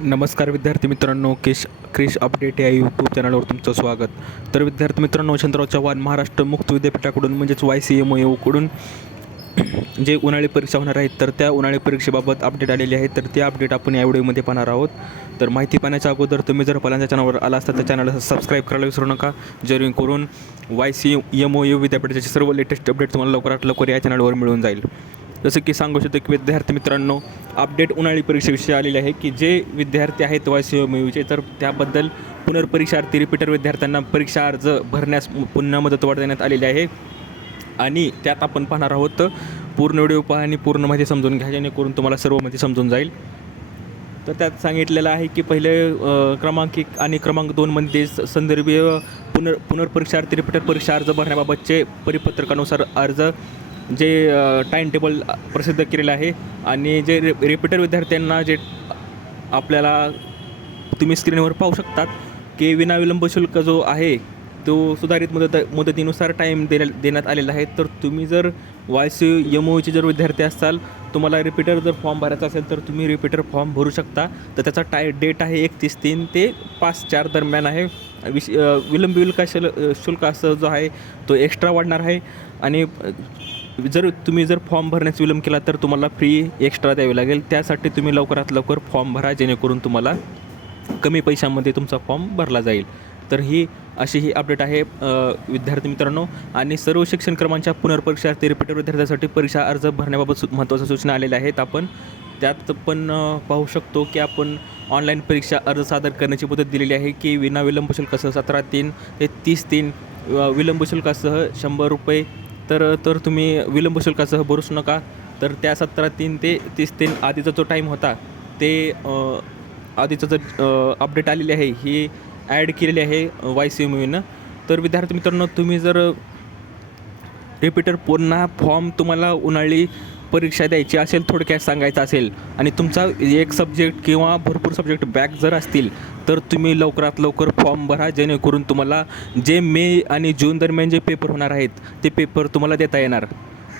नमस्कार विद्यार्थी मित्रांनो, क्रिश अपडेट या यूट्यूब चॅनलवर तुमचं स्वागत. तर विद्यार्थी मित्रांनो, यशवंतराव चव्हाण महाराष्ट्र मुक्त विद्यापीठाकडून म्हणजेच YCMOU जे उन्हाळी परीक्षा होणार आहेत, तर त्या उन्हाळी परीक्षेबाबत अपडेट आलेली आहे. तर ते अपडेट आपण या व्हिडिओमध्ये पाहणार आहोत. तर माहिती पाहण्याच्या अगोदर तुम्ही जर पहिल्यांदा चॅनलवर आला असता तर चॅनलला सबस्क्राईब करायला विसरू नका, जेणेकरून YCMOU विद्यापीठाचे सर्व लेटेस्ट अपडेट तुम्हाला लवकरात लवकर या चॅनलवर मिळून जाईल. जसं की सांगू शकतो की विद्यार्थी मित्रांनो, अपडेट उन्हाळी परीक्षेविषयी आलेले आहे की जे विद्यार्थी आहेत YCMOUचे, तर त्याबद्दल पुनर्परीक्षार्थी रिपीटर विद्यार्थ्यांना परीक्षा अर्ज भरण्यास पुन्हा मुदतवाढ देण्यात आलेली आहे. आणि त्यात आपण पाहणार आहोत. पूर्ण व्हिडिओ पहा आणि पूर्ण माहिती समजून घ्या, जेणेकरून तुम्हाला सर्व माहिती समजून जाईल. तर त्यात सांगितलेलं आहे की पहिले क्रमांक 1 आणि क्रमांक 2मध्ये संदर्भीय पुनर्परीक्षार्थी रिपीटर परीक्षा अर्ज भरण्याबाबतचे परिपत्रकानुसार अर्ज जे टाईम टेबल प्रसिद्ध केलेलं आहे. आणि जे रिपीटर विद्यार्थ्यांना जे आपल्याला तुम्ही स्क्रीनवर पाहू शकतात की विनाविलंब शुल्क जो आहे तो सुधारित मुदतीनुसार टाईम देण्यात आलेला आहे. तर तुम्ही जर YCMOUचे जर विद्यार्थी असाल, तुम्हाला रिपीटर जर फॉर्म भरायचा असेल तर तुम्ही रिपीटर फॉर्म भरू शकता. तर त्याचा डेट आहे 31/3 ते 5/4 दरम्यान आहे. विलंब शुल्क असं जो आहे तो एक्स्ट्रा वाढणार आहे. आणि जर तुम्ही फॉर्म भरण्यास विलंब केला तर तुम्हाला फी एक्स्ट्रा द्यावी लागेल. त्यासाठी तुम्ही लवकरात लवकर फॉर्म भरा, जेणेकरून तुम्हाला कमी पैशामध्ये तुमचा फॉर्म भरला जाईल. तर अशी अपडेट आहे विद्यार्थी मित्रांनो. आणि सर्व शिक्षण क्रमांच्या पुनर्परीक्षार्थी रिपीटर विद्यार्थ्यांसाठी परीक्षा अर्ज भरण्याबाबत महत्त्वाच्या सूचना आलेल्या आहेत. आपण त्यात पण पाहू शकतो की आपण ऑनलाईन परीक्षा अर्ज सादर करण्याची मुदत दिलेली आहे की विनाविलंब शुल्कासह 17/3 ते 30/3 विलंब शुल्कासह ₹100. तर तुम्ही विलंब शुल्कासह भरूच नका. तर त्या 17/3 ते 30/3 आधीचा जो टाईम होता ते आधीचं जर अपडेट आलेली आहे ही ॲड केलेली आहे YCMOUनं. तर विद्यार्थी मित्रांनो, तुम्ही जर रिपीटर पुन्हा फॉर्म तुम्हाला उन्हाळी परीक्षा द्यायची असेल, थोडक्यात सांगायचं असेल, आणि तुमचा एक सब्जेक्ट किंवा भरपूर सब्जेक्ट बॅक जर असतील, तर तुम्ही लवकरात लवकर फॉर्म भरा, जेणेकरून तुम्हाला जे मे आणि जून दरम्यान जे पेपर होणार आहेत ते पेपर तुम्हाला देता येणार.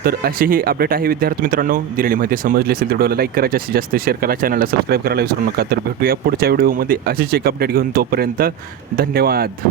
तर अशी ही अपडेट आहे विद्यार्थी मित्रांनो. दिलेली माहिती समजली असेल तर व्हिडिओला लाईक करा, जास्तीत जास्त शेअर करा, चॅनलला सबस्क्राईब करायला विसरू नका. तर भेटूया पुढच्या व्हिडिओमध्ये अशीच एक अपडेट घेऊन. तोपर्यंत धन्यवाद.